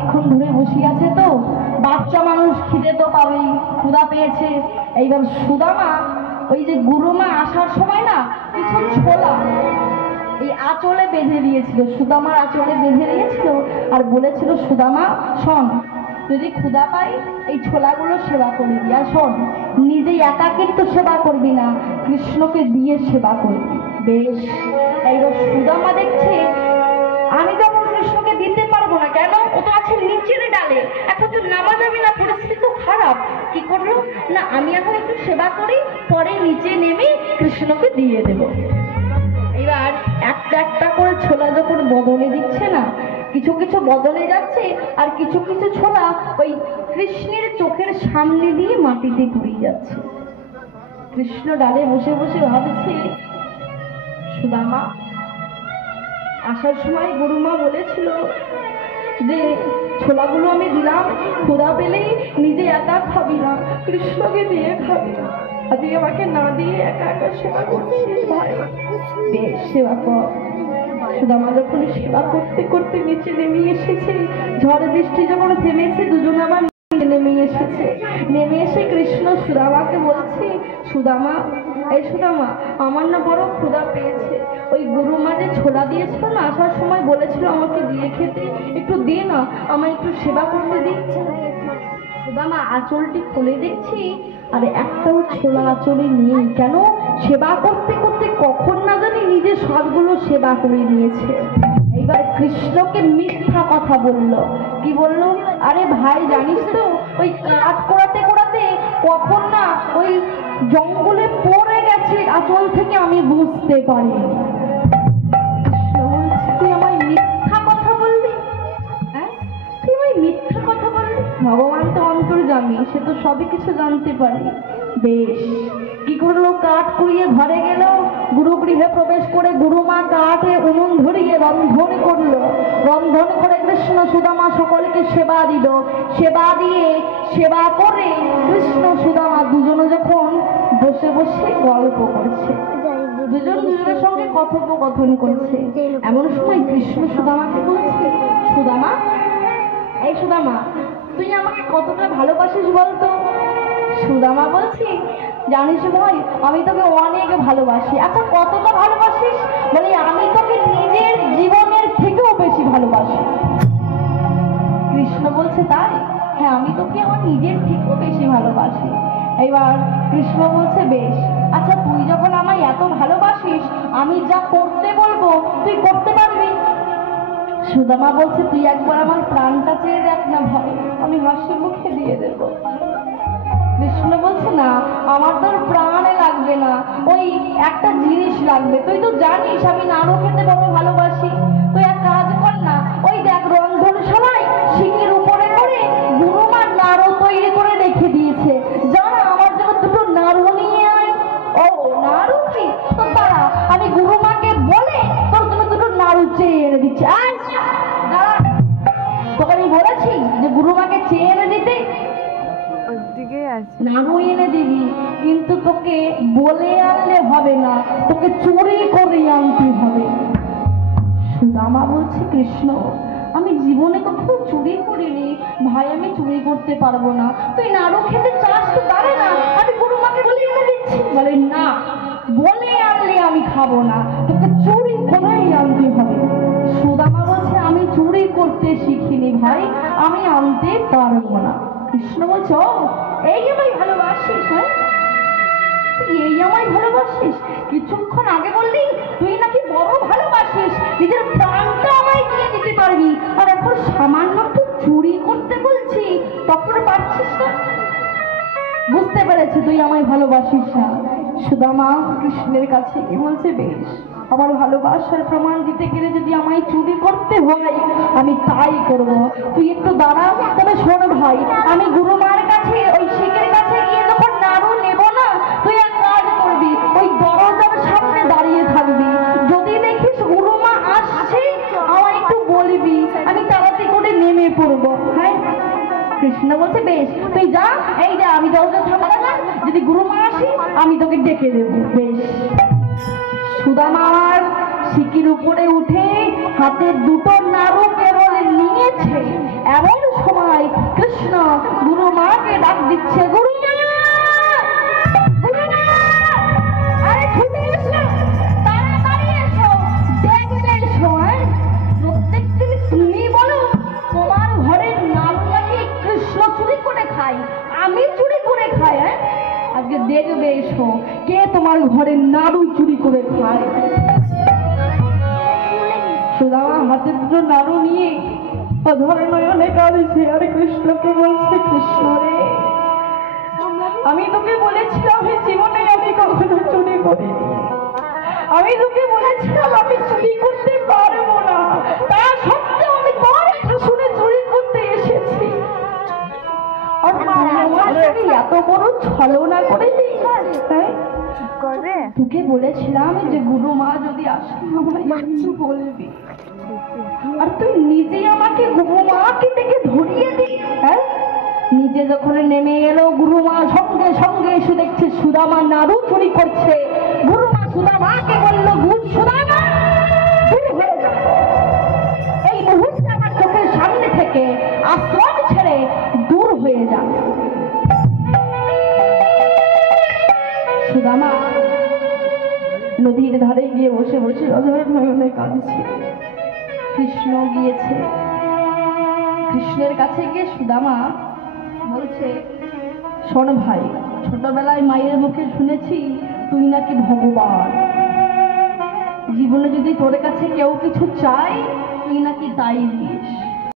অনেকক্ষণ ধরে বসে আছে, তো বাচ্চা মানুষ খিদে তো পাবেই, ক্ষুধা পেয়েছে। এইবার সুদামা ওই যে গুরুমা আসার সময় না কিছু ছোলা এই আঁচলে বেঁধে দিয়েছিল, সুদামার আঁচলে বেঁধে দিয়েছিল, আর বলেছিল সুদামা শোন, যদি ক্ষুধা পাই এই ছোলাগুলো সেবা করবি, আর শোন নিজে একা কিন্তু সেবা করবি না, কৃষ্ণকে দিয়ে সেবা করবি। বেশ। এইবার সুদামা দেখছে আমি তো কৃষ্ণকে দিতে পারবো না, কেন? ও তো আছে নিচের ডালে, এখন তো নামা যাবে না, পরিস্থিতি তো খারাপ। কি করলো না, আমি এখন একটু সেবা করি, পরে নিচে নেমে কৃষ্ণকে দিয়ে দেব। এবার একটা একটা করে ছোলা যখন বদলে দিচ্ছে না, কিছু কিছু বদলে যাচ্ছে, আর কিছু কিছু ছোলা ওই কৃষ্ণের চোখের সামনে দিয়ে মাটিতে পড়ে যাচ্ছে। কৃষ্ণ ডালে বসে বসে ভাবছে, সুদামা আসার সময় গুরুমা বলেছিল যে ছোলাগুলো আমি দিলাম, ক্ষুধা পেলেই নিজে একা খাবি না, কৃষ্ণকে দিয়ে খাবি, আজকে আমাকে না দিয়ে একা একা সেবা করছিস, ভাই বেশ সেবা কর। সুদামা যখন সেবা করতে করতে নিচে নেমে এসেছে, ঝড় বৃষ্টি যখন থেমেছে, দুজন আবার নেমে এসেছে। নেমে এসে কৃষ্ণ সুদামাকে বলছে, সুদামা এই সুদামা আমার না বড় ক্ষুধা পেয়েছে, ওই গুরুমা যে ছোলা দিয়েছিল না, আসার সময় বলেছিল আমাকে দিয়ে খেতে, একটু দে না, আমায় একটু সেবা করতে দিচ্ছে। সুদামা আঁচলটি খুলে দেখছি আর একটাও ছোলা আঁচলে নেই। কেন? সেবা করতে করতে কখন না জানি নিজের সবগুলো সেবা করে নিয়েছে। এইবার কৃষ্ণকে মিথ্যা কথা বলল। কি বলল? আরে ভাই জানিস তো ওই কাঠ কোড়াতে কোড়াতে কখন না ওই জঙ্গলে পড়ে গেছে আঁচল থেকে, আমি বুঝতে পারিনি। তুই আমায় মিথ্যা কথা বললি? হ্যাঁ তুই আমায় মিথ্যা কথা বললি? ভগবান তো অন্তর্যামী, সে তো সবই কিছু জানতে পারে। বেশ। কি করলো? কাঠ কুড়িয়ে ঘরে গেল, গুরু গৃহে প্রবেশ করে গুরুমা কাঠে উনুন ধরিয়ে রন্ধন করলো। রন্ধন করে কৃষ্ণ সুদামা সকলকে সেবা দিল। সেবা দিয়ে সেবা করে কৃষ্ণ সুদামা দুজনে যখন বসে বসে গল্প করছে, দুজন দুজনের সঙ্গে কথোপকথন করছে, এমন সময় কৃষ্ণ সুদামাকে বলছে, সুদামা এই সুদামা তুই আমাকে কতটা ভালোবাসিস বলতো? সুদামা বলছি, জানিস ভাই আমি তোকে অনেক ভালোবাসি। আচ্ছা কতটা ভালোবাসিস? বলে আমি তোকে নিজের জীবনের থেকেও বেশি ভালোবাসি। কৃষ্ণ বলছে তাই? হ্যাঁ আমি তোকে আমার নিজের থেকেও বেশি ভালোবাসি। এবার কৃষ্ণ বলছে বেশ, আচ্ছা তুই যখন আমায় এত ভালোবাসিস, আমি যা করতে বলবো তুই করতে পারবি? সুদামা বলছে, তুই একবার আমার প্রাণটা চেয়ে দেখ না ভাই, আমি হাসি মুখে দিয়ে দেবো। কৃষ্ণ বলছে না, আমার তোর প্রাণে লাগবে না, ওই একটা জিনিস লাগবে। তুই তো জানিস আমি নাড়ু খেতে বড় ভালোবাসি। তুই এক কাজ কর না, ওই দেখ রন্ধনশালায় শিকের উপরে করে গুরুমা নাড়ু তৈরি করে রেখে দিয়েছে, জানা আমার জন্য দুটো নাড়ু নিয়ে আয়। ও নাড়ু খাই? তো দাঁড়া আমি গুরুমাকে বলে তোর জন্য দুটো নাড়ু চেয়ে এনে দিচ্ছি। আয় দাঁড়া, তোকে আমি বলেছি যে গুরুমাকে চেয়ে এনে দিতে, নাড়ু এনে দিবি, কিন্তু তোকে বলে আনলে হবে না, তোকে চুরি করে আনতে হবে। সুদামা বলছে, কৃষ্ণ আমি জীবনে কখনো চুরি করিনি ভাই, আমি চুরি করতে পারবো না। তুই নাড়ু খেতে চাস তো দাঁড়ে না, আমি গুরুমাকে বলে এনে দিচ্ছি। বলে না, বলে আনলে আমি খাবো না, তোকে চুরি করেই আনতে হবে। সুদামা বলছে, আমি চুরি করতে শিখিনি ভাই, আমি আনতে পারবো না। কৃষ্ণ বলছে, ও এই আমায় ভালোবাসিস? হ্যাঁ তুই এই আমায় ভালোবাসিস? কিছুক্ষণ আগে বললি তুই নাকি বড় ভালোবাসিস, নিজের প্রাণটা আমায় দিয়ে দিতে পারবি, আর এখন সামান্য একটু চুরি করতে বলছি, তখন পারছিস না? বুঝতে পেরেছি তুই আমায় ভালোবাসিস না। সুদামা কৃষ্ণের কাছে কি বলছে, বেশ আমার ভালোবাসার প্রমাণ দিতে গেলে যদি আমায় চুরি করতে হয় আমি তাই করব। তুই একটু দাঁড়া। তবে শোন ভাই, আমি গুরুমার কাছে ওই শিখের কাছে গিয়ে যখন নাড়ু নেব না, তুই এক কাজ করবি, ওই দরজার সামনে দাঁড়িয়ে থাকবি, যদি দেখিস গুরুমা আসছে আমায় একটু বলবি, আমি তাড়াতাড়ি করে নেমে পড়বো। হ্যাঁ কৃষ্ণ বলছে, বেশ তুই যা, এই যা আমি দরজা থাকবে না, যদি গুরুমা আসি আমি তোকে ডেকে দেবো। বেশ। সুদামার শিকির উপরে উঠে হাতে দুটো নাড়ু কেবল নিয়েছে, যাচ্ছে। এমন সময় কৃষ্ণ গুরু মাকে ডাক দিচ্ছে, গুরু মা, গুরু মা, আরে ছুটে এসো, তাড়াতাড়ি এসো, দেখবে এসো। প্রত্যেকদিন তুমি বলো তোমার ঘরের নাড়ু নাকি কৃষ্ণ চুরি করে খায়, আমি চুরি করে খাই। আজকে দেখবে এসো কে তোমার ঘরের নাড়ু চুরি করে খায়। সুদামা হাতে দুটো নাড়ু নিয়ে অধরে নয়নে কাঁদছে আর কৃষ্ণকে বলছে, কৃষ্ণ রে, আমি তোকে বলেছিলাম এই জীবনে আমি কখনো চুরি করিনি, আমি তোকে বলেছিলাম আমি চুরি করতে পারবো না, তা সত্ত্বেও আমি তোর কথা শুনে চুরি করতে এসেছি। আর আমার সাথে এত বড় ছলনা করেছি। তোকে বলেছিলাম যে গুরু মা যদি আসে আমায় কিছু বলবি, আর তুই নিজে আমাকে গুরু মাকে ডেকে ধরিয়ে দিই। নিজে যখন নেমে এলো গুরু মা সঙ্গে সঙ্গে এসে দেখছে সুদামা নাড়ু চুরি করছে। গুরু মা সুদামাকে বললো, সুদামা দূর হয়ে যাও, এই মুহূর্তে আমার চোখের সামনে থেকে আশ্রম ছেড়ে দূর হয়ে যা। সুদামা নদীর ধারে গিয়ে বসে বসে অধর নয়নে কাঁদছে। কৃষ্ণ গিয়েছে, কৃষ্ণের কাছে গিয়ে সুদামা বলছে, শোন ভাই, ছোটবেলায় মায়ের মুখে শুনেছি তুই নাকি ভগবান, জীবনে যদি তোর কাছে কেউ কিছু চায় তুই নাকি তাই দিস।